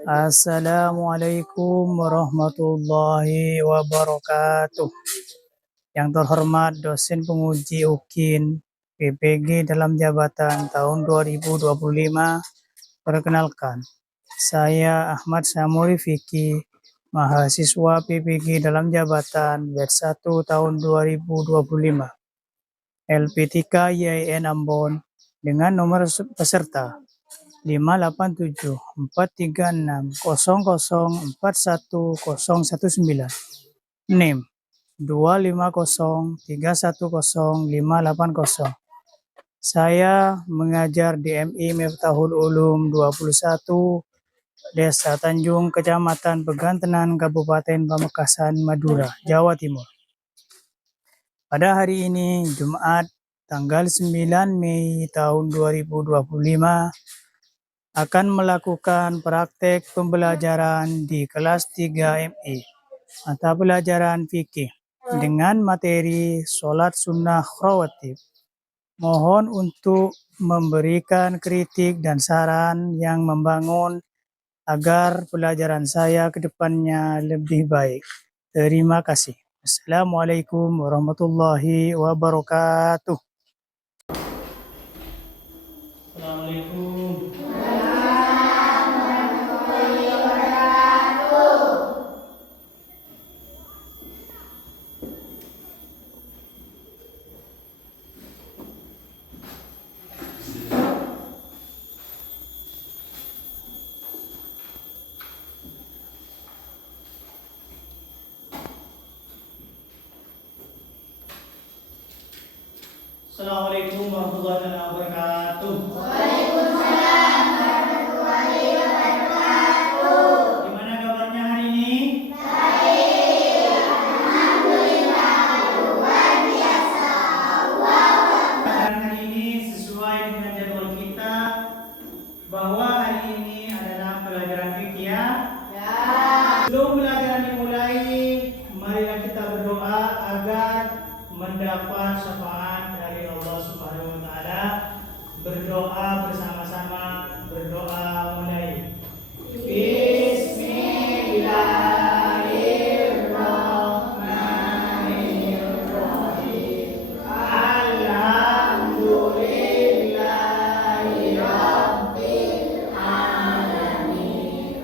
Assalamualaikum warahmatullahi wabarakatuh. Yang terhormat dosen penguji UKIN PPG dalam jabatan tahun 2025, perkenalkan, saya Ahmad Samuri Fikri, mahasiswa PPG dalam jabatan batch 1 tahun 2025, LP3 IAIN Ambon, dengan nomor peserta 587-436-004119. NIM 250310580. Saya mengajar di MI Miftahul Ulum 21, Desa Tanjung, Kecamatan Pegantenan, Kabupaten Pamekasan, Madura, Jawa Timur. Pada hari ini, Jumat, tanggal 9 Mei tahun 2025, akan melakukan praktek pembelajaran di kelas 3 MI, mata pelajaran fikih, dengan materi sholat sunnah rawatib. Mohon untuk memberikan kritik dan saran yang membangun agar pelajaran saya ke depannya lebih baik. Terima kasih. Assalamualaikum warahmatullahi wabarakatuh. Assalamualaikum. Assalamualaikum warahmatullahi wabarakatuh. Waalaikumsalam warahmatullahi wabarakatuh. Gimana kabarnya hari ini? Baik, alhamdulillah, luar biasa. Pelajaran hari ini sesuai dengan jadwal kita, bahwa hari ini adalah pelajaran fikih ya. Sebelum pelajaran dimulai, marilah kita berdoa agar mendapat syafaat dari Allah Subhanahu wa taala. Berdoa bersama-sama, berdoa mulai. Bismillahirrahmanirrahim. Alhamdulillahirabbil alamin.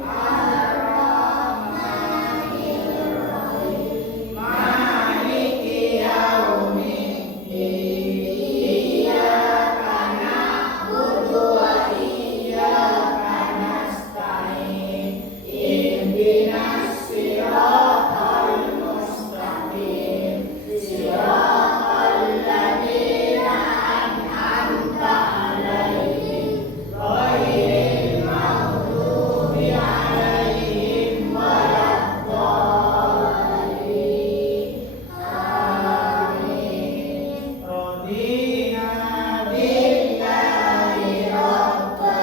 Arrahmanirrahim. Maliki yaumiddin. Iyyaka na'budu wa iyyaka nasta'in. Ihdinas siratal mustaqim. Siratal ladzina an'amta 'alaihim ghairil maghdubi 'alaihim waladdallin. Amin. Radina billahi rabba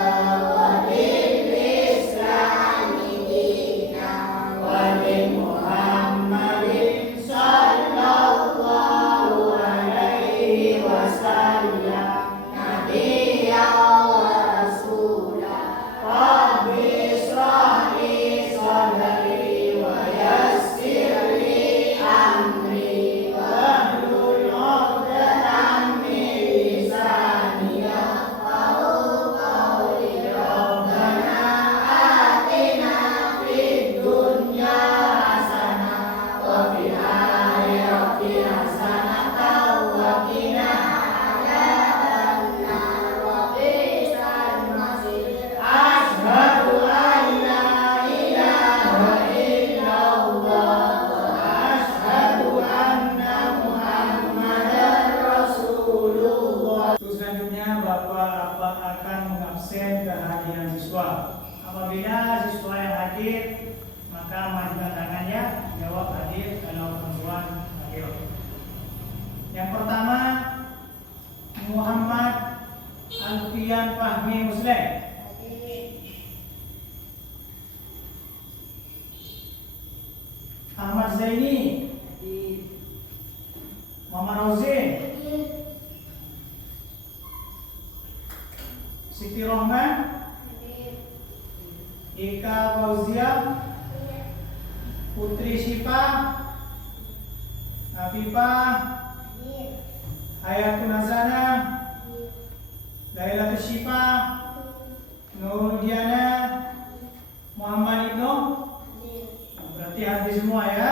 wa bil islami dina wa bi Muhammadin sallallahu alaihi wasallam nabiyyan wa rasulah. Rabbi ishrah li sadri wa yassir li amri wahlul 'uqdatam min lisani yafqahu qawli. Rabbana atina fid dunya hasanah wa fil akhirati hasanah wa qina adzabannar wa bi'sal masir. Asyhadu an la ilaha illallah wa asyhadu anna Muhammadar Rasulullah. Selanjutnya Bapak akan mengabsen kehadiran siswa. Apabila siswa yang hadir, maka majukan tangannya, jawab hadir. Kalau perempuan, hadir. Yang pertama, Muhammad Alfian Fahmi Muslim. Ahmad Zaini. Muhammad Rozin. Siti Rohman. Ika Fauzia, Putri Syifa, Afifah, Hayatun Hasanah, Lailatul Syifa, Nur Diana, Muhammad Ibnu. Berarti hadir semua ya?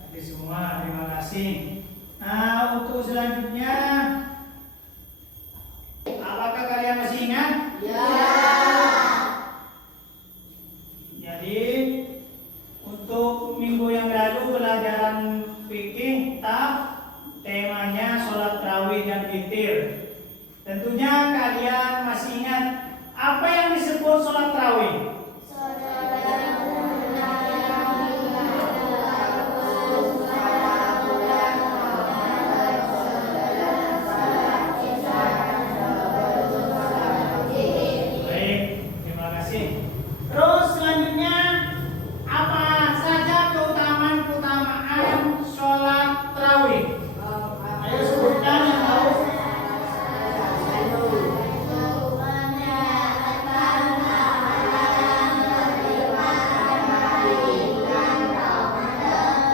Hadir semua, terima kasih. Nah, untuk selanjutnya, apakah kalian masih ingat? Jadi, untuk minggu yang lalu pelajaran fikih temanya sholat tarawih dan witir. Tentunya kalian masih ingat apa yang disebut sholat tarawih? Baik, terima kasih. Terus selanjutnya, apa saja keutamaan sholat tarawih? Ayo sebutkan yang tahu.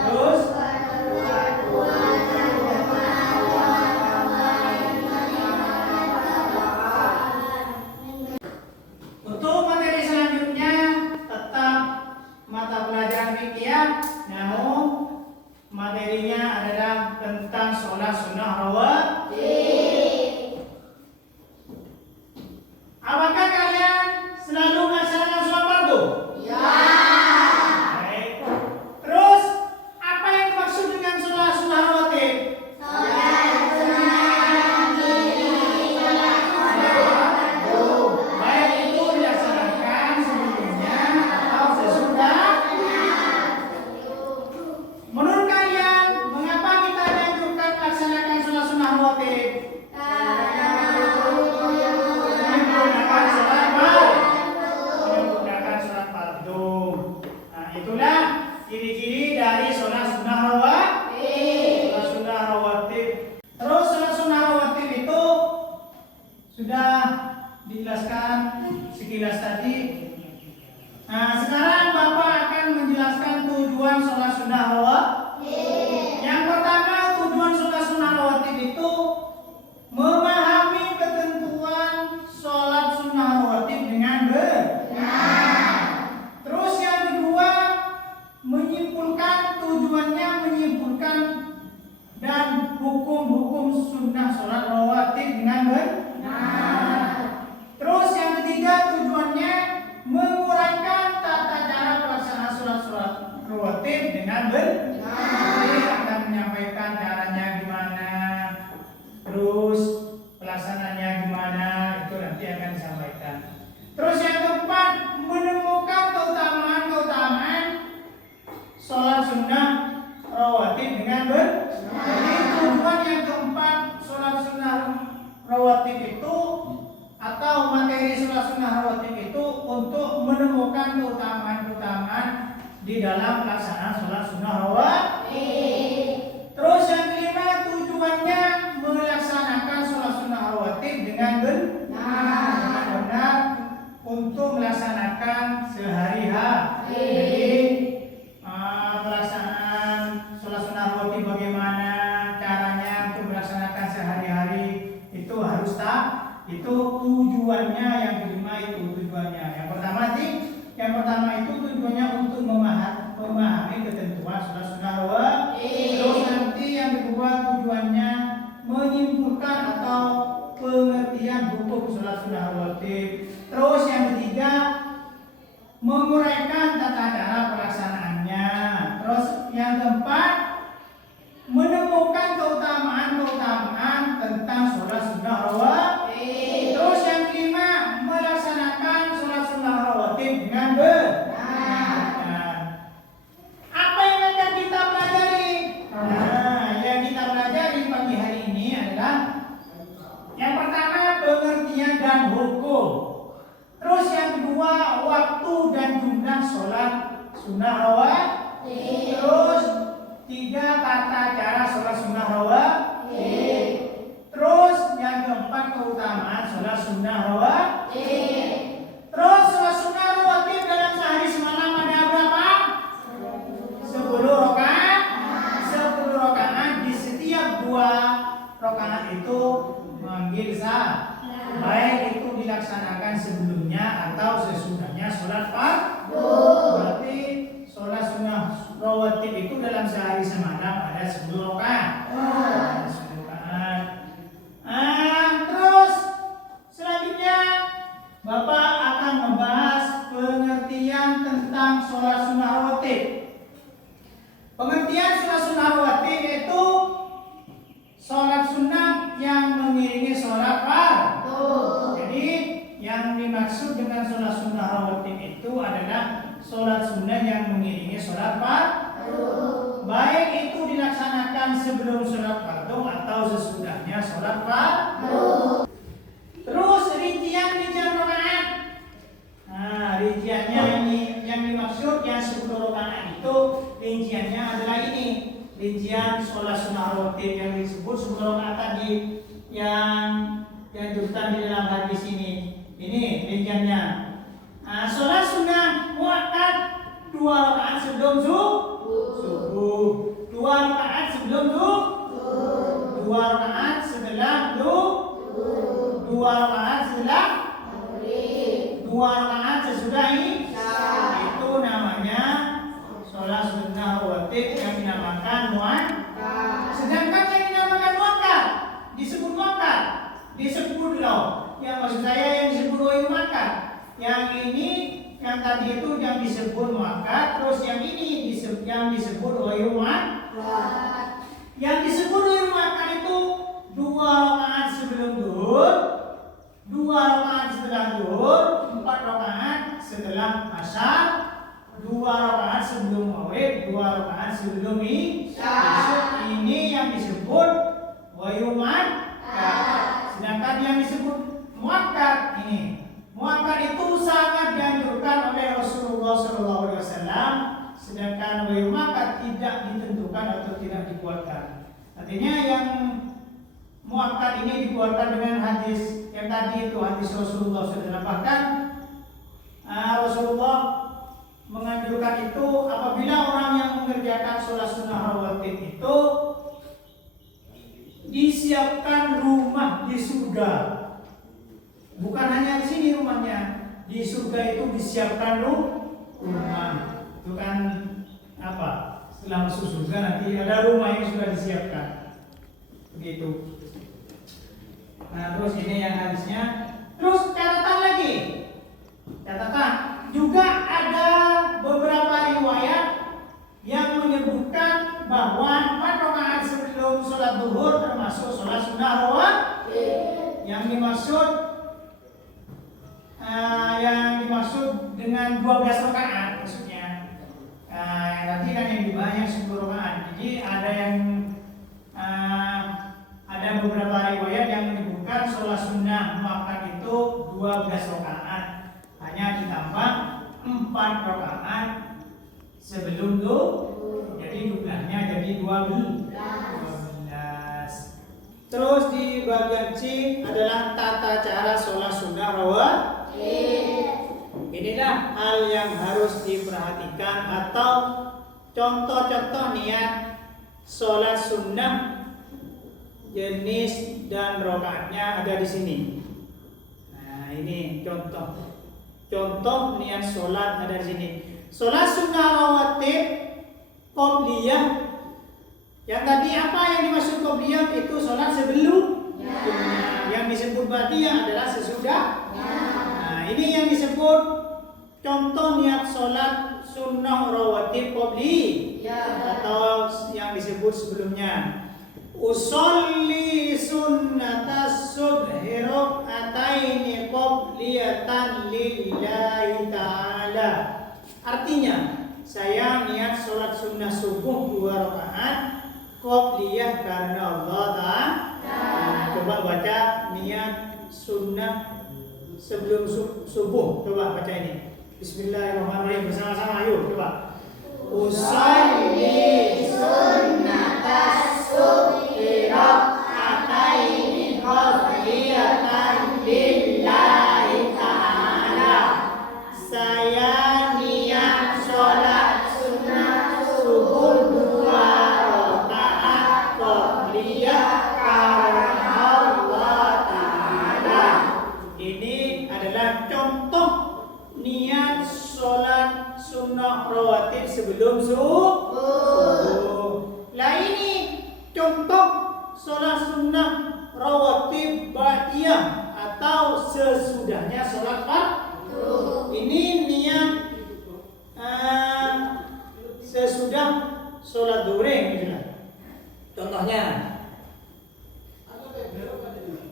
Terus untuk materi selanjutnya tetap mata pelajaran fikih, namun materinya adalah tentang sholat sunnah rawatib. Apakah kalian selalu melaksanakan sholat fardu? Baik. Terus apa yang dimaksud dengan sholat sunnah rawatib? Baik itu dilaksanakan sebelumnya atau sesudah. Menurut kalian, mengapa kita dianjurkan melaksanakan sholat sunnah rawatib? Menggunakan sholat fardu. Nah, itulah ciri-ciri dari sholat sunnah rawatib. Sholat sunnah rawatib. Terus sholat sunnah rawatib itu sudah dijelaskan sekilas tadi. Nah, sekarang Bapak akan menjelaskan tujuan sholat sunnah rawatib. Yang pertama, tujuan sholat sunnah rawatib itu memahami ketentuan sholat sunnah rawatib dengan benar. Terus yang kedua, menyimpulkan dan hukum-hukum sunnah sholat rawatib dengan benar. Terus yang ketiga, tujuannya menguraikan tata cara pelaksanaan sholat rawatib dengan benar. Jadi akan menyampaikan caranya gimana, terus pelaksanaannya gimana, itu nanti akan disampaikan. Terus yang keempat, menemukan keutamaan sholat sunnah rawatib dengan benar. Jadi tujuan yang keempat sholat sunnah rawatib itu atau materi sholat sunnah rawatib itu untuk menemukan keutamaan di dalam pelaksanaan sholat sunnah rawatib. Terus yang kelima, tujuannya melaksanakan sholat sunnah rawatib dengan benar untuk melaksanakan sehari-hari. Jadi pelaksanaan sholat sunnah rawatib bagaimana caranya untuk melaksanakan sehari-hari itu harus itu tujuannya. Yang kelima itu tujuannya. Yang pertama itu tujuannya untuk memahami ketentuan sholat sunnah rawatib. Terus nanti yang kedua tujuannya menyimpulkan atau pengertian hukum sholat sunnah rawatib. Terus yang ketiga, menguraikan tata cara pelaksanaannya. Terus yang keempat, menemukan keutamaan tentang sholat sunnah rawatib. Terus yang kelima, melaksanakan sholat sunnah rawatib dengan benar. Apa yang akan kita pelajari? Yang kita pelajari pagi hari ini adalah yang pertama, pengertian dan hukum. Terus yang kedua, waktu dan jumlah sholat sunnah rawatib. Terus tiga, tata cara sholat sunnah rawatib. Terus yang keempat, keutamaan sholat sunnah rawatib. rakaat itu mengambil sah, baik itu dilaksanakan sebelumnya atau sesudahnya sholat fardu. Berarti sholat sunnah rawatib itu dalam sehari semalam ada 10 rakaat. Ada 10 rakaat. Terus selanjutnya Bapak akan membahas pengertian tentang sholat sunnah rawatib. Pengertian sholat sunnah rawatib itu sholat sunnah yang mengiringi sholat fardu. Jadi yang dimaksud dengan sholat sunnah rawatib itu adalah sholat sunnah yang mengiringi sholat fardu, baik itu dilaksanakan sebelum sholat fardu atau sesudahnya sholat fardu. Terus rincian rakaat. Rinciannya ini yang dimaksud yang 10 rakaat itu rinciannya adalah ini. Rincian sholat sunnah rawatib yang disebut 10 rakaat tadi yang dianjurkan di dalam hadis ini. Ini rinciannya. Sholat sunnah muakkad 2 rakaat sebelum subuh, 2 rakaat sebelum zuhur, 2 rakaat setelah zuhur, 2 rakaat setelah maghrib, 2 rakaat sesudah isya. Itu namanya sholat sunnah rawatib yang dinamakan muakkad. Sedangkan yang dinamakan muakkad disebut muakkad, disebut loh. Yang maksud saya yang disebut muakkad. Yang ini yang tadi itu yang disebut muakkad, terus yang ini yang disebut muakkad. Yang disebut muakkad itu 2 rakaat sebelum zuhur, 2 rakaat setelah zuhur, 4 rakaat setelah asar, 2 rakaat sebelum maghrib, 2 rakaat sebelum isya. Ini yang disebut muakkad. Sedangkan yang disebut muakkad ini, muakkad itu sangat dianjurkan oleh Rasulullah SAW, sedangkan muakkad tidak ditentukan atau tidak dikuatkan. Artinya yang muakkad ini dikuatkan dengan hadis yang tadi itu, hadis Rasulullah SAW. Bahkan Rasulullah menganjurkan itu apabila orang yang mengerjakan sholat sunnah rawatib itu disiapkan rumah di surga. Bukan hanya di sini rumahnya, di surga itu disiapkan rumah. Itu kan apa? Setelah masuk surga nanti ada rumah yang sudah disiapkan. Begitu. Terus ini yang hadisnya. Terus catatan lagi. Catatan juga ada beberapa riwayat yang menyebutkan bahwa 4 rakaat sebelum sholat zuhur termasuk sholat sunnah rawatib. Yang dimaksud dengan 12 rakaat maksudnya. Nanti kan yang dibahas yang 10 rakaat. Jadi ada beberapa riwayat yang menyebutkan sholat sunnah muakkad itu 12 rakaat, hanya ditambah 4 rakaat sebelum zuhur. Jadi jumlahnya jadi 12. Terus di bagian C adalah tata cara sholat sunnah rawatib. Inilah hal yang harus diperhatikan atau contoh-contoh niat sholat sunnah, jenis dan rakaatnya ada di sini. Ini contoh niat sholat ada di sini. Sholat sunnah rawatib qobliyah. Yang tadi apa yang dimaksud qobliyah itu sholat sebelumnya. Yang disebut ba'diyah adalah sesudah. Ini yang disebut contoh niat sholat sunnah rawatib qobliyah atau yang disebut sebelumnya. Usolli sunnatas subhi rak'ataini qobliyatan lillahi ta'ala. Artinya, saya niat sholat sunnah subuh 2 rakaat qobliyah karena Allah Ta'ala. Coba baca niat sunnah sebelum subuh. Coba baca ini. Bismillahirrahmanirrahim. Bersama-sama ayo coba. Usolli sunnatas subhi rak'ataini qobliyatan lillahi ta'ala. Saya niat sholat sunnah subuh 2 rakaat qobliyah karena contoh sholat sunnah rawatib ba'diyah atau sesudahnya sholat fardu. Ini niat sesudah sholat zuhur misalnya. Contohnya,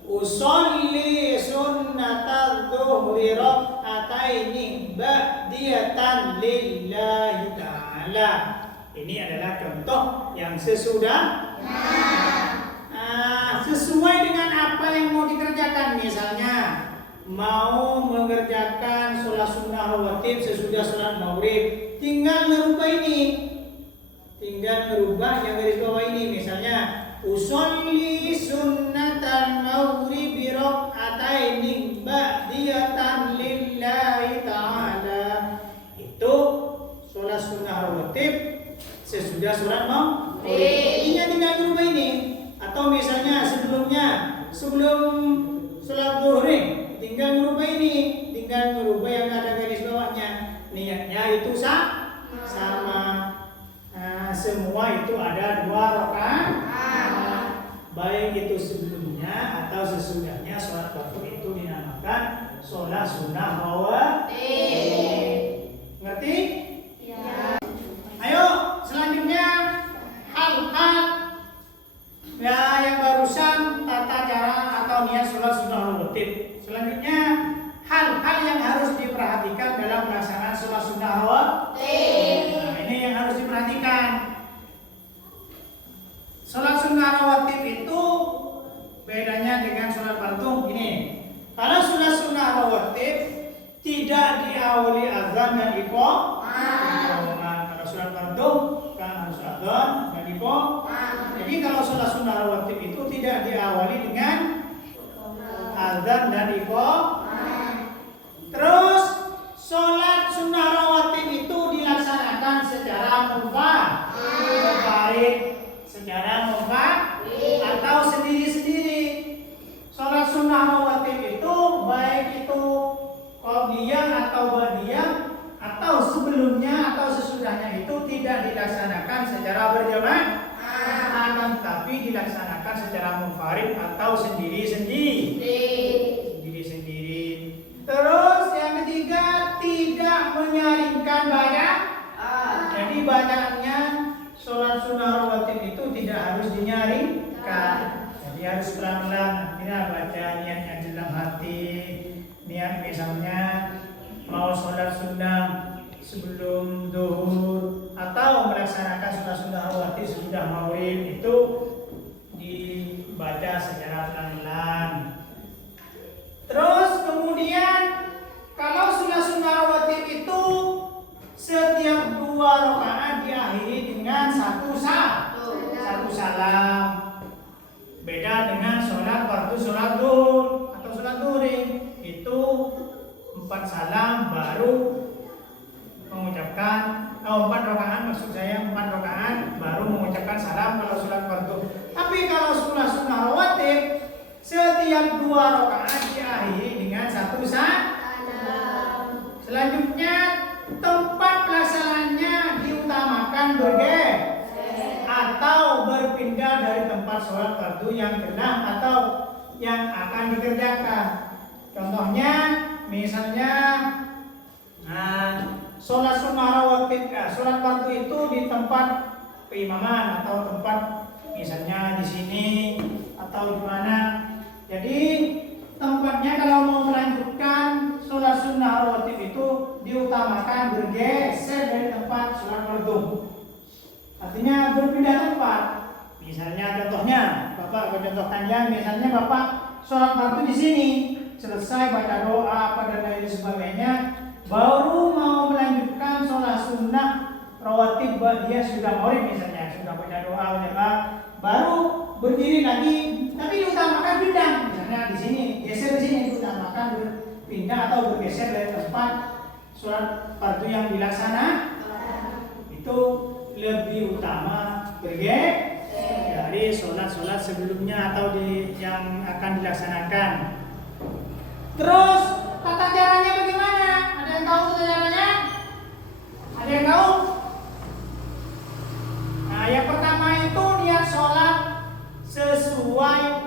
usolli sunnatal zuhri rak'ataini ba'diyatan lillahi ta'ala. Ini adalah contoh yang sesudah sesuai dengan apa yang mau dikerjakan. Misalnya mau mengerjakan sholat sunnah rawatib sesudah sholat maghrib, tinggal ngerubah ini, tinggal ngerubah yang garis bawah ini. Misalnya usolli sunnatal maghribi rak'ataini ba'diyatan lillahi ta'ala. Itu sholat sunnah rawatib sesudah sholat maghrib. Ini tinggal ngerubah ini. Atau misalnya sebelum sholat zuhur, tinggal merubah ini, tinggal merubah yang ada garis bawahnya. Niatnya itu sama. Semua itu ada 2 rakaat. Baik itu sebelumnya atau sesudahnya sholat fardu itu dinamakan sholat sunnah rawatib. Ngerti? Ya. Ayo selanjutnya hal-hal yang barusan tata cara atau niat sholat sunnah rawatib. Selanjutnya hal-hal yang harus diperhatikan dalam pelaksanaan sholat sunnah rawatib. Nah, ini yang harus diperhatikan. Sholat sunnah rawatib itu bedanya dengan sholat fardu. Ini, kalau sholat sunnah rawatib tidak diawali azan dan iqamah. Kalau sholat fardu kan harus azan dan iqamah. Jadi kalau sholat sunnah rawatib itu tidak diawali dengan azan dan iqamah. Terus sholat sunnah rawatib itu dilaksanakan secara munfarid, atau sendiri-sendiri. Sholat sunnah rawatib itu baik itu qabliyah atau ba'diyah atau sebelumnya atau sesudahnya itu tidak dilaksanakan secara berjamaah, akan tapi dilaksanakan secara munfarid atau sendiri-sendiri. Terus yang ketiga, tidak menyaringkan bacaan. Jadi bacaannya sholat sunnah rawatib itu tidak harus dinyaringkan. Jadi harus pelan-pelan. Akhirnya baca niat yang dalam hati. Niat misalnya mau sholat sunnah sebelum zuhur atau melaksanakan sholat sunnah rawatib sesudah maghrib, itu dibaca secara pelan-pelan. Terus kemudian kalau sholat sunnah rawatib itu setiap 2 rakaat diakhiri dengan satu salam. Beda dengan sholat fardu, sholat zuhur atau sholat zuhur itu 4 salam baru mengucapkan 4 rakaat, maksud saya 4 rakaat baru mengucapkan salam kalau sholat fardu. Tapi kalau sholat sunnah rawatib setiap 2 rakaat diakhiri dengan satu salam. Selanjutnya tempat pelaksanaannya diutamakan bergeser atau berpindah dari tempat sholat fardu yang pernah atau yang akan dikerjakan. Contohnya misalnya sholat sunnah rawatib, sholat fardu itu di tempat keimaman atau tempat misalnya di sini atau di mana. Jadi tempatnya kalau mau melanjutkan sholat sunnah rawatib itu diutamakan bergeser dari tempat sholat fardu. Artinya berpindah tempat. Misalnya contohnya, Bapak contohkan ya, misalnya Bapak sholat fardu di sini, selesai baca doa pada dan lain sebagainya, baru mau melanjutkan sholat sunnah rawatib ba'diyah sudah maghrib misalnya, sudah baca doa baru berdiri lagi, tapi diutamakan pindah. Misalnya di sini, geser di sini, diutamakan berpindah atau bergeser dari tempat sholat fardu yang dilaksanakan. Itu lebih utama bergeser dari sholat-sholat sebelumnya atau yang akan dilaksanakan. Terus tata caranya bagaimana? Ada yang tahu tata caranya? Ada yang tahu? Nah, yang pertama itu niat sholat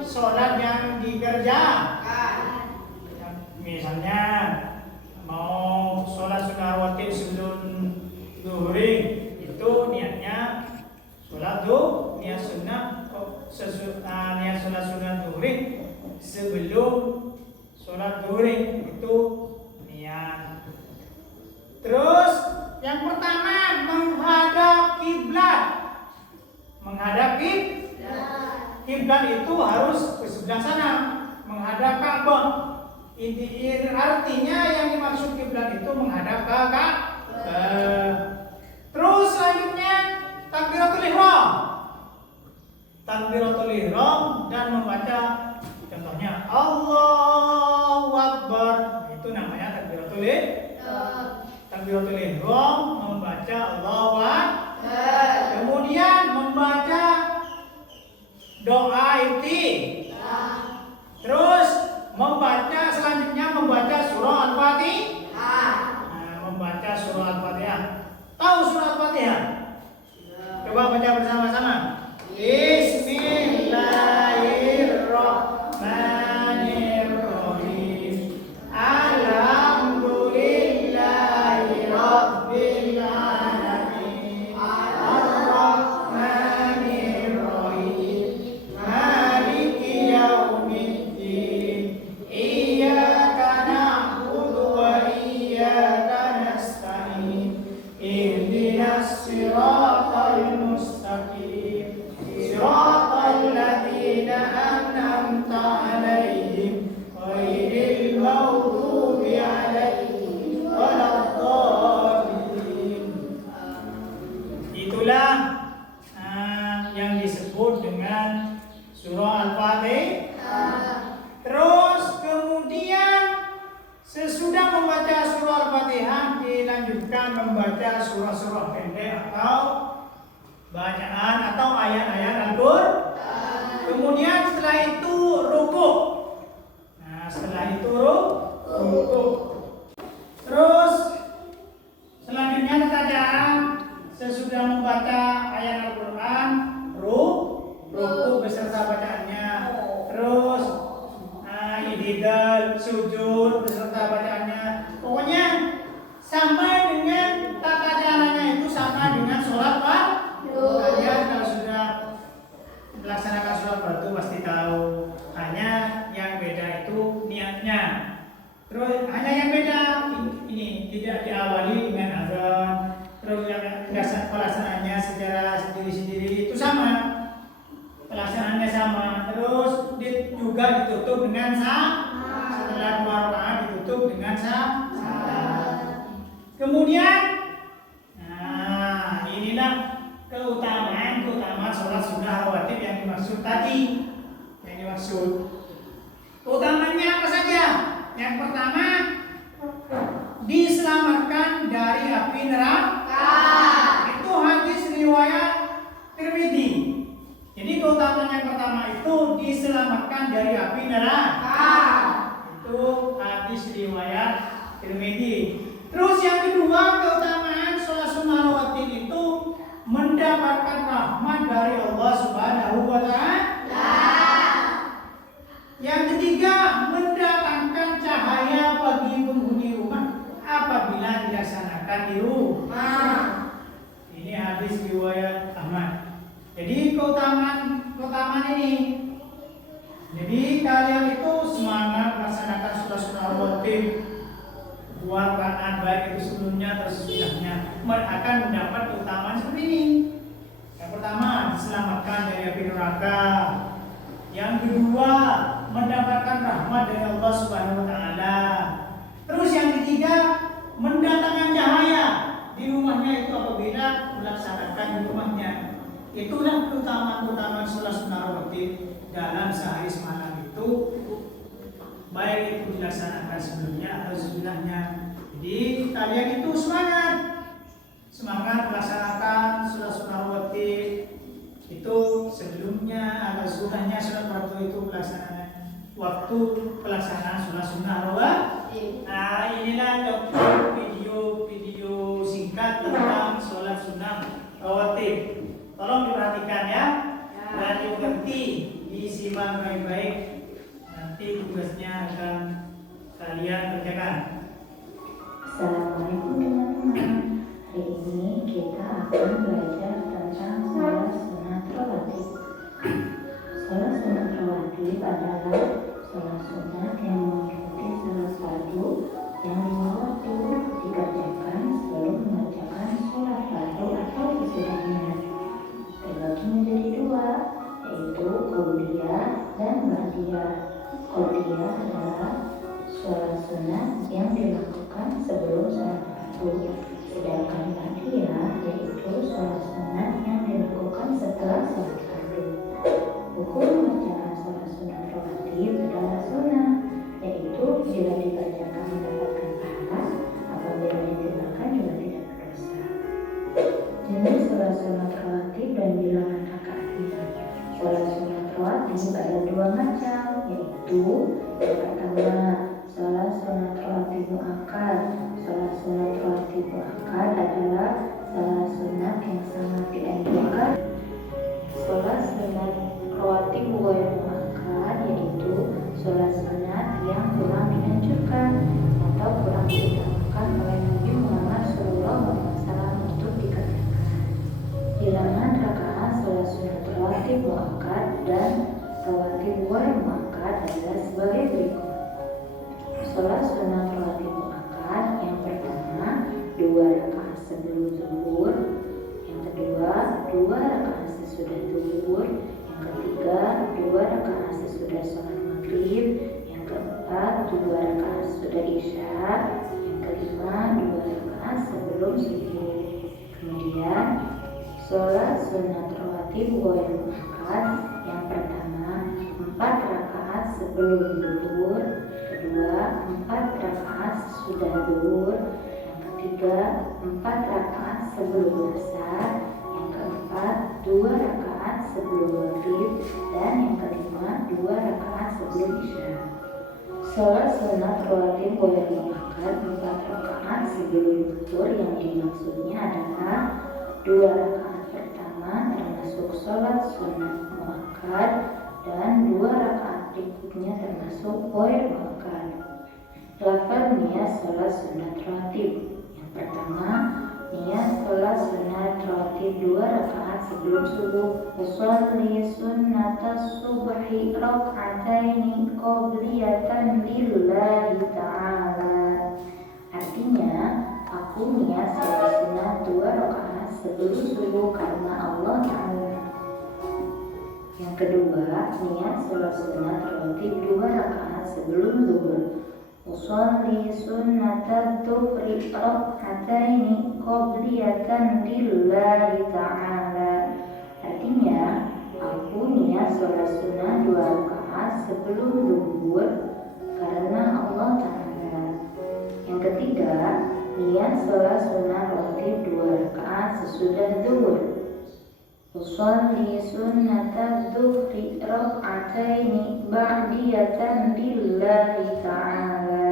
sholat yang dikerjakan. Misalnya mau sholat sunnah rawatib sebelum zuhri, itu niatnya sholat niat sunnah niat sholat sunnah zuhri sebelum sholat zuhri, itu niat. Terus yang pertama menghadap kiblat. Menghadap kiblat itu harus ke sebelah sana, menghadap Ka'bah. Artinya yang dimaksud kiblat itu menghadap ke Ka'bah. Terus selanjutnya takbiratul ihram. Takbiratul ihram dan membaca, contohnya Allahu Akbar, itu namanya takbiratul ihram. Takbiratul ihram membaca Allahu Akbar. Kemudian membaca doa inti. Terus selanjutnya membaca surah Al-Fatihah. Membaca surah Al-Fatihah. Tahu surah Al-Fatihah? Coba baca bersama-sama. Bismillahirrahmanirrahim. Alhamdulillahirabbil alamin. Ar-Rahmanirrahim. Maliki yaumiddin. Iyyaka na'budu wa iyyaka nasta'in. Ihdinas siratal mustaqim. Siratal ladzina an'amta 'alaihim ghairil maghdubi 'alaihim waladdallin. Itulah yang disebut dengan surah Al-Fatihah. Terus kemudian sesudah membaca surah Al-Fatihah dilanjutkan membaca surah-surah pendek atau bacaan atau ayat-ayat Al-Qur'an. Kemudian setelah itu rukuk. Setelah itu rukuk. Terus selanjutnya tata cara sesudah membaca ayat Al-Qur'an, rukuk beserta bacaannya. Terus i'tidal, sujud beserta bacaannya. Pokoknya sama dengan tata caranya itu sama dengan sholat Fardu. Kalian kalau sudah melaksanakan sholat Fardu pasti tahu. Hanya yang beda itu niatnya. Terus hanya yang beda ini tidak diawali dengan azan. Terus yang pelaksanaannya secara sendiri-sendiri itu sama. Pelaksanaannya sama. Terus juga ditutup dengan setelah 2 rakaat ditutup dengan kemudian inilah keutamaan sholat sunnah rawatib yang dimaksud tadi. Utamanya apa saja? Yang pertama, diselamatkan dari api neraka. Itu hadis riwayat Tirmidzi. Jadi keutamaan yang pertama itu diselamatkan dari api neraka. Itu hadis riwayat Tirmidzi. Terus yang kedua, keutamaan sholat sunnah rawatib itu mendapatkan rahmat dari Allah Subhanahu wa Ta'ala. Yang ketiga, mendatangkan cahaya bagi penghuni rumah apabila dilaksanakan di rumah. Ini hadis riwayat Ahmad. Jadi keutamaan ini. Jadi kalian itu semangat melaksanakan sholat sunnah rawatib. 2 rakaat baik itu sebelumnya atau sesudahnya akan mendapat keutamaan seperti ini. Yang pertama, diselamatkan dari api neraka. Yang kedua, mendapatkan rahmat dari Allah Subhanahu wa Ta'ala. Terus yang ketiga, mendatangkan cahaya di rumahnya itu apabila melaksanakan di rumahnya. Itulah keutamaan sholat sunnah rawatib dalam sehari semalam itu, baik itu dilaksanakan sebelumnya atau sesudahnya. Jadi kalian itu semangat melaksanakan sholat sunnah rawatib itu sebelumnya atau sesudahnya. Sholat fardu itu pelaksanaan waktu pelaksanaan sholat sunnah rawatib. Inilah contoh video singkat tentang sholat sunnah rawatib. Tolong diperhatikan ya, dan dimengerti. disimak baik-baik. Nanti tugasnya akan kalian kerjakan. Assalamualaikum teman-teman. Hari ini kita akan belajar tentang sholat sunat rawatib. Sholat sunat rawatib adalah sholat sunat yang mengikuti sholat fardu yang lima waktu dikerjakan sebelum mengerjakan sholat fardu atau sesudahnya. Terbagi menjadi dua, yaitu qabliyah dan ba'diyah. Qabliyah adalah sholat sunat yang dilakukan sebelum sholat fardu, sedangkan ba'diyah yaitu sholat sunat yang dilakukan setelah sholat fardu. Hukum bacaan sholat sunat rawatib adalah sunnah, yaitu bila dibacakan mendapatkan pahala, apabila ditinggalkan juga tidak berdosa. Jenis sholat sunat rawatib dan bilangan rakaatnya. Sholat sunat rawatib ada dua macam, yaitu yang pertama sholat sunat rawatib muakkad. Sholat sunat rawatib muakkad adalah sholat sunat yang sangat dianjurkan. Sholat sunat rawatib ghair muakkad yaitu sholat sunat yang kurang dianjurkan atau kurang diutamakan oleh Nabi Muhammad SAW untuk dikerjakan. Bilangan rakaat sholat sunat rawatib muakkad dan rawatib ghair muakkad adalah sebagai berikut. Sholat sunat rawatib muakkad yang pertama 2 rakaat sebelum zuhur, yang kedua 2 rakaat sesudah zuhur, yang ketiga 2 rakaat sesudah sholat maghrib, yang keempat 2 rakaat sesudah isya, yang kelima 2 rakaat sebelum subuh. Kemudian sholat sunat rawatib ghair muakkad yang pertama 4 rakaat sebelum zuhur, kedua 4 rakaat sesudah zuhur, yang ketiga 4 rakaat sebelum asar, yang keempat 2 rakaat sebelum maghrib, dan yang kelima 2 rakaat sebelum isya. Sholat sunat rawatib ghair muakkad 4 rakaat sebelum zuhur yang dimaksudnya adalah 2 rakaat pertama termasuk sholat sunat muakkad dan 2 rakaat berikutnya termasuk ghair muakkad. Lafaz niat sholat sunat rawatib. Yang pertama, niat sholat sunat rawatib 2 rakaat sebelum subuh. Usolli sunnatas subhi rak'ataini qabliyatan lillahi ta'ala. Artinya, aku niat sholat sunat 2 rakaat sebelum subuh karena Allah Ta'ala. Yang kedua, niat sholat sunat rawatib 2 rakaat sebelum zuhur. Usolli sunnatat dhuhri rak'ataini qabliyatan lillahi ta'ala. Artinya, aku niat sholat sunat 2 rakaat sebelum zuhur karena Allah Ta'ala. Yang ketiga, niat sholat sunat rawatib 2 rakaat sesudah zuhur. Usolli sunnatat dhuhri rak'ataini ba'diyatan lillahi ta'ala.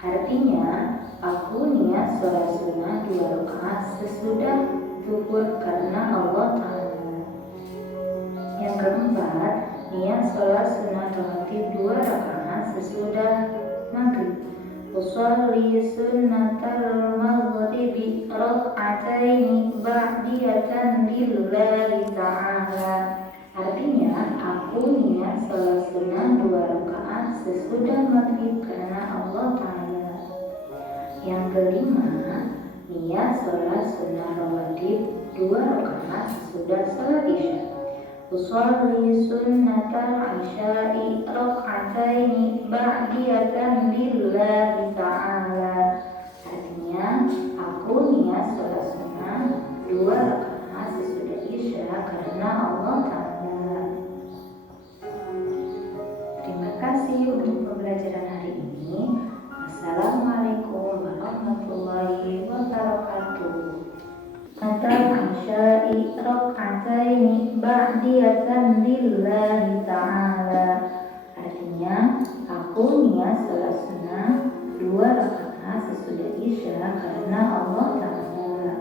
Artinya, aku niat sholat sunat 2 rakaat sesudah zuhur karena Allah Ta'ala. Yang keempat, niat sholat sunat rawatib 2 rakaat sesudah maghrib. Usolli sunnatal maghribi rak'ataini ba'diyatan lillahi ta'ala. Artinya, aku niat sholat sunat 2 rakaat sesudah maghrib karena Allah Ta'ala. Yang kelima, niat sholat sunat rawatib 2 rakaat sesudah sholat isya. Usolli sunnatal isya'i rak'ataini ba'diyatan lillahi ta'ala. Artinya, aku niat sholat sunat 2 rakaat sesudah isya karena Allah Ta'ala. Terima kasih untuk pembelajaran hari ini. Assalamualaikum warahmatullahi wabarakatuh. Isya'i rak'ataini ba'diyatan lillahi ta'ala. Artinya, aku niat sholat sunat 2 rakaat sesudah isya karena Allah Ta'ala.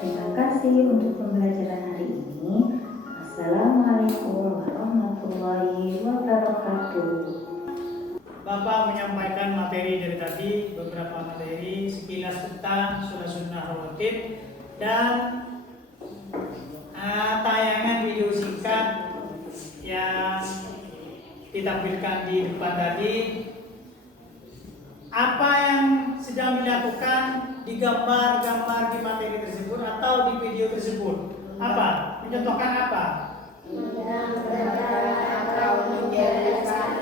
Terima kasih untuk pembelajaran hari ini. rawatib dan tayangan video singkat yang ditampilkan di depan tadi. Apa yang sedang dilakukan di gambar-gambar di materi tersebut atau di video tersebut? Apa? Mencontohkan apa?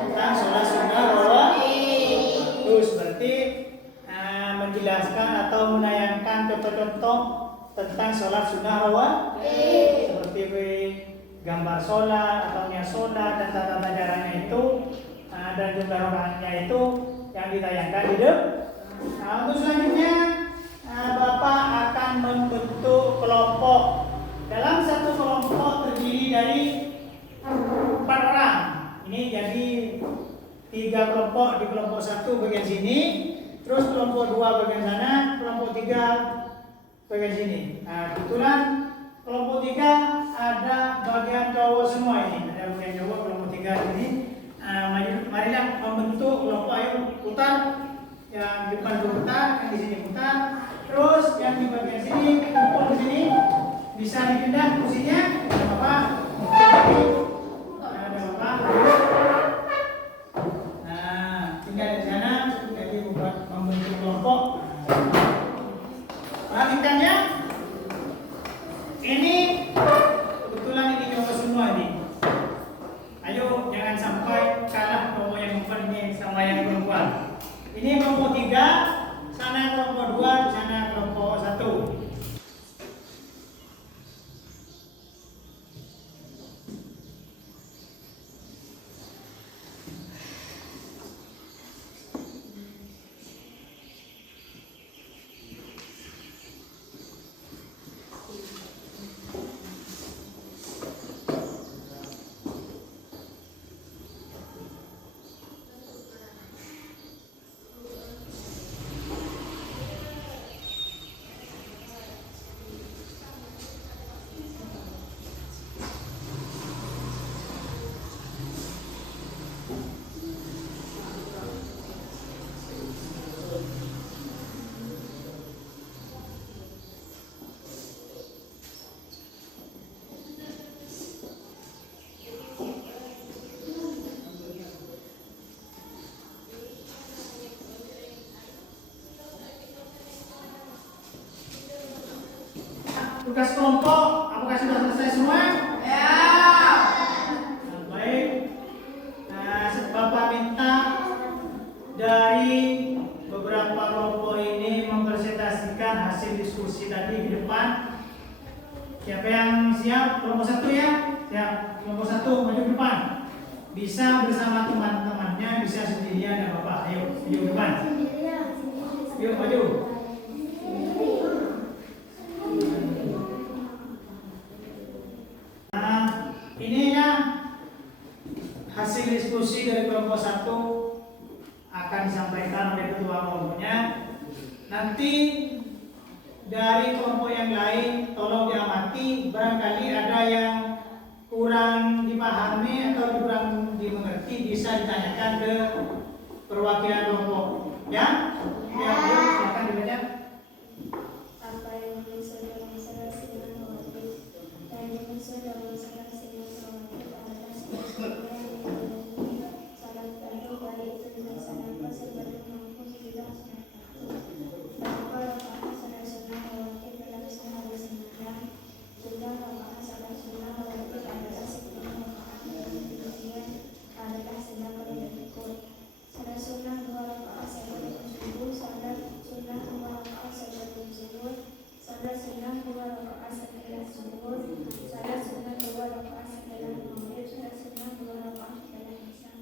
Tentang sholat sunnah rawatib. Terus berarti menjelaskan atau menayangkan contoh-contoh tentang sholat sunnah rawatib, seperti gambar sholat atau niat sholat dan tata caranya itu, dan jumlah rakaatnya itu yang ditayangkan di depan. Untuk selanjutnya Bapak akan membentuk kelompok. Dalam satu kelompok terdiri dari 4 orang. Ini jadi 3 kelompok. Di kelompok 1 bagian sini, terus kelompok 2 bagian sana, kelompok 3 bagian sini. Kebetulan kelompok 3 ada bagian cowok semua ini. Ada bagian cowok kelompok 3 ini. Marilah membentuk kelompok. Ayo putar. Yang di depan putar, yang di sini putar. Terus yang di bagian sini kumpul di sini. Bisa dipindah kursinya. Ada Bapak. Ada Bapak. Tinggal di sana. Jadi buat membentuk kelompok. Perhatikan ya. Ini kebetulan ini cowok semua ini. Ayo jangan sampai kalah kelompok yang perempuan ini sama yang perempuan. Ini kelompok 3, sana kelompok 2, di sana kelompok 1. Tugas kelompok, apakah sudah selesai semua? Ya. Baik. Bapak minta dari beberapa kelompok ini mempresentasikan hasil diskusi tadi di depan. Siapa yang siap? Kelompok 1 ya? Siap. Kelompok 1 maju ke depan. Bisa bersama teman-temannya, bisa sendirian ya Bapak. Ayo, maju ke depan. Yuk maju. Ininya hasil diskusi dari kelompok 1 akan disampaikan oleh ketua kelompoknya. Nanti dari kelompok yang lain tolong diamati, barangkali ada yang kurang dipahami atau kurang dimengerti, bisa ditanyakan ke perwakilan kelompok. Ya, ya, silakan dibaca. Apa yang dimaksud dalam masalah sinar normatif dan dimaksud dalam masalah sinar normatif adalah sebuah yang dilindungi salah satu baik itu dilaksanakan sebelum maupun dilaksanakan. Beberapa rakaat salat sunnah rawatib dalam sehari semalam. Jumlah rakaat salat sunnah rawatib adalah 10 rakaat dan kemudian adalah sedang berikut. Salat sunnah 2 rakaat sebelum subuh, salat sunnah 2 rakaat sebelum zuhur, salat sunnah 2 rakaat setelah zuhur, salat sunnah 2 rakaat setelah maghrib, salat sunnah 2 rakaat setelah isya.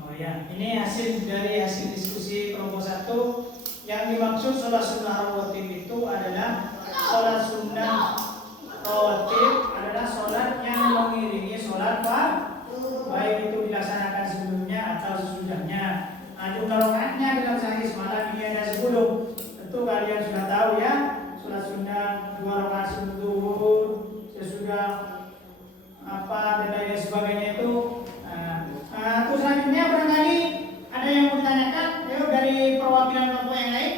Oh ya, ini hasil dari hasil diskusi kelompok 1. Yang dimaksud sholat sunnah rawatib itu adalah sholat sunnah rawatib adalah sholat yang mengiringi sholat fardu, baik itu dilaksanakan sebelumnya atau sesudahnya. Jumlah rakaatnya dalam sehari semalam ini ada 10. Tentu kalian sudah tahu ya, sholat sunnah 2 rakaat sebelum zuhur, sesudah apa dan lain sebagainya itu. Terus selanjutnya barangkali ada yang mau ditanyakan, ayo dari perwakilan kelompok yang lain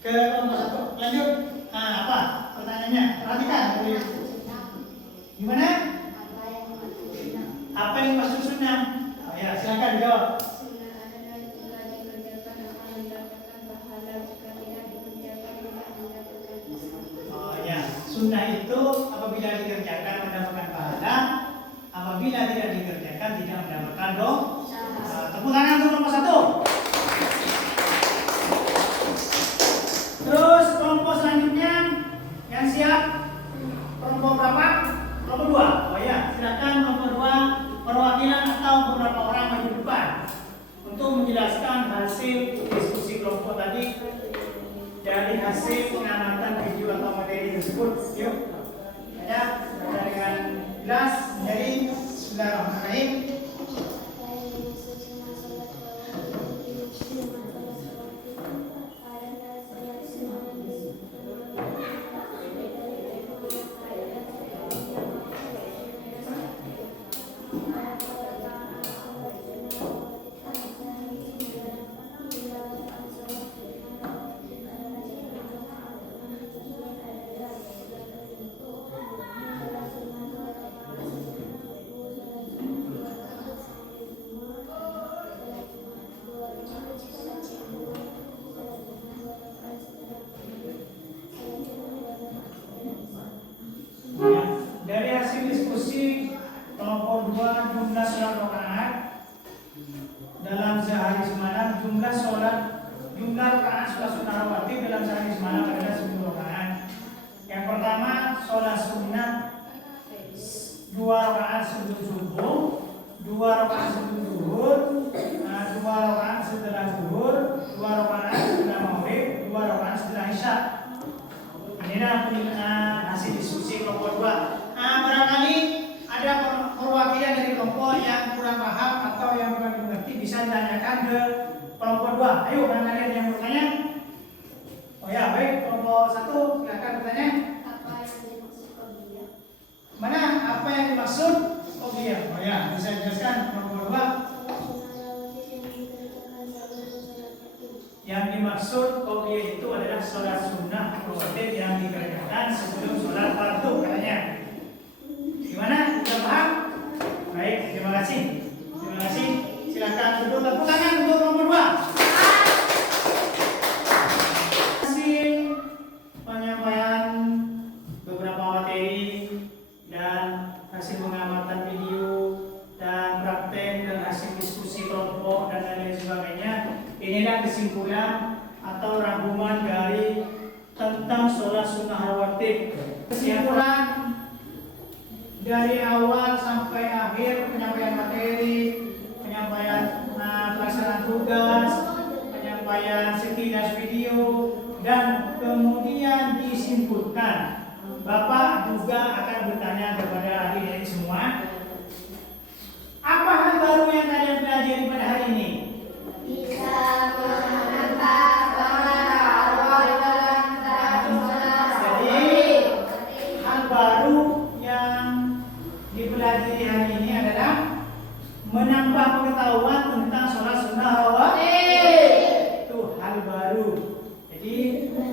ke kelompok 1. Lanjut. Apa pertanyaannya? Perhatikan. Gimana? Apa yang dimaksud sunnah? Oh ya, silakan jawab. Sunnah adalah jika dikerjakan akan mendapatkan pahala, jika tidak dikerjakan tidak mendapatkan dosa. Oh ya, sunnah itu apabila dikerjakan mendapatkan pahala, apabila tidak dikerjakan tidak mendapatkan dosa. Tepuk tangan untuk nomor 1. Terus kelompok selanjutnya yang siap, kelompok berapa? Kelompok 2. Oh ya, silakan kelompok 2 perwakilan atau beberapa orang maju depan untuk menjelaskan hasil diskusi kelompok tadi dari hasil pengamatan video atau materi tersebut. Yuk, ya, dengan jelas. Jadi, bismillahirrahmanirrahim. Dari hasil diskusi kelompok 2 jumlah sholat rakaat dalam sehari semalam, jumlah rakaat sholat sunnah rawatib dalam sehari semalam adalah 10 rakaat. Yang pertama sholat sunnah 2 rakaat sebelum subuh, 2 rakaat sebelum zuhur, 2 rakaat setelah zuhur, 2 rakaat setelah maghrib, 2 rakaat setelah isya. Inilah hasil diskusi kelompok 2. Barangkali ada perwakilan dari kelompok yang kurang paham atau yang kurang dimengerti bisa ditanyakan ke kelompok 2. Ayo, barangkali ada yang bertanya. Oh ya, baik, kelompok 1 silakan bertanya. Apa yang dimaksud qabliyah? Mana apa yang dimaksud qabliyah? Oh ya, bisa dijelaskan kelompok 2. Yang dimaksud qabliyah itu adalah sholat sunnah rawatib yang dikerjakan sebelum sholat fardu katanya. Gimana? Sudah paham? Baik, terima kasih. Terima kasih. Silakan duduk, tepuk tangan untuk nomor 2. Hasil penyampaian beberapa materi dan hasil pengamatan video dan praktek dan hasil diskusi kelompok dan lain sebagainya. Inilah kesimpulan atau rangkuman dari tentang sholat sunnah rawatib. Kesimpulan dari awal sampai akhir penyampaian materi, penyampaian pelaksanaan tugas, penyampaian sekilas video, dan kemudian disimpulkan. Bapak juga akan bertanya kepada adik ini semua, apa hal baru yang kalian pelajari pada hari ini? Jadi hal baru yang dipelajari hari ini adalah menambah pengetahuan tentang sholat sunnah rawatib. Itu hal baru. Jadi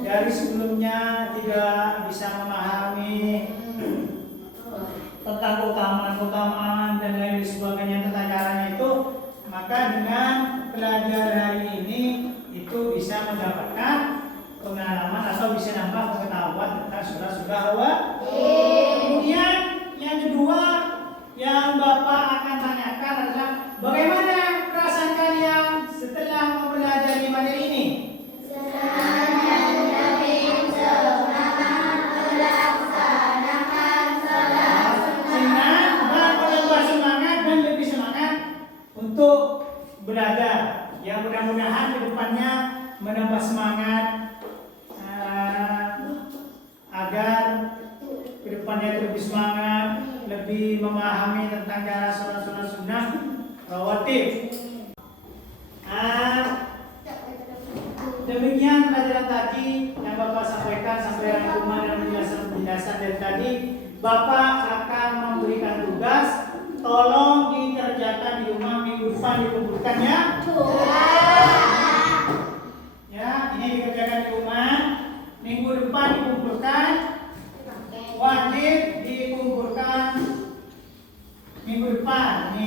dari sebelumnya tidak bisa memahami tentang keutamaan dan lain sebagainya tentang caranya itu, maka dengan belajar hari ini itu bisa mendapatkan pengalaman atau bisa nambah pengetahuan tentang sholat sunnah rawatib. Kemudian yang kedua yang Bapak akan tanyakan adalah bagaimana perasaan kalian setelah mempelajari materi ini? Senang dan menambah semangat dan lebih semangat untuk belajar. Yang mudah-mudahan ke depannya menambah semangat agar ke depannya lebih semangat, lebih memahami tentang cara sholat sunnah rawatib. Demikian pelajaran tadi yang Bapak sampaikan sampai rangkuman dan penjelasan dari tadi. Bapak akan memberikan tugas, tolong dikerjakan di rumah minggu depan dikumpulkan ya. Ya, ini dikerjakan di rumah minggu depan dikumpulkan.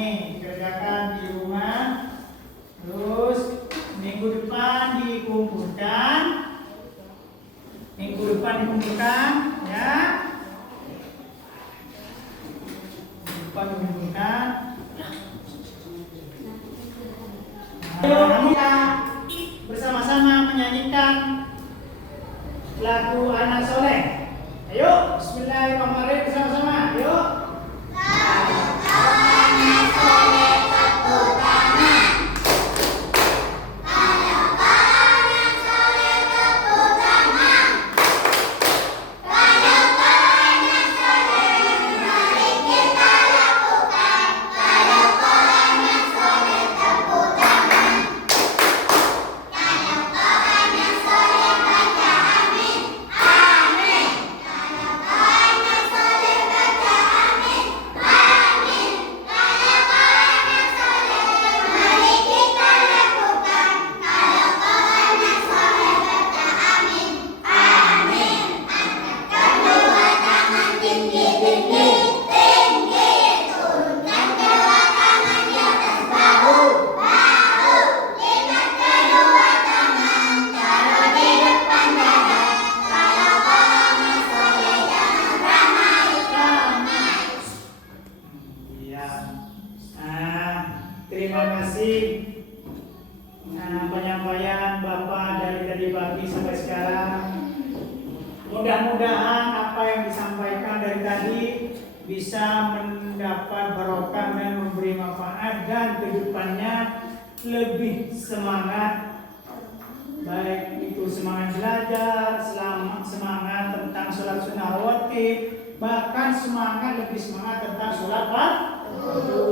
nih kerjakan di rumah. Terus minggu depan dikumpulkan. Minggu depan dikumpulkan, ya. Minggu depan dikumpulkan. Ayo kita bersama-sama menyanyikan lagu Anak Soleh. Ayo, Bismillahirrahmanirrahim bersama-sama. Ayo. Terima kasih penyampaian Bapak dari tadi pagi sampai sekarang. Mudah-mudahan apa yang disampaikan dari tadi bisa mendapat barokah dan memberi manfaat dan kehidupannya lebih semangat. Baik itu semangat belajar, semangat tentang sholat sunnah rawatib, bahkan lebih semangat tentang sholat fardu.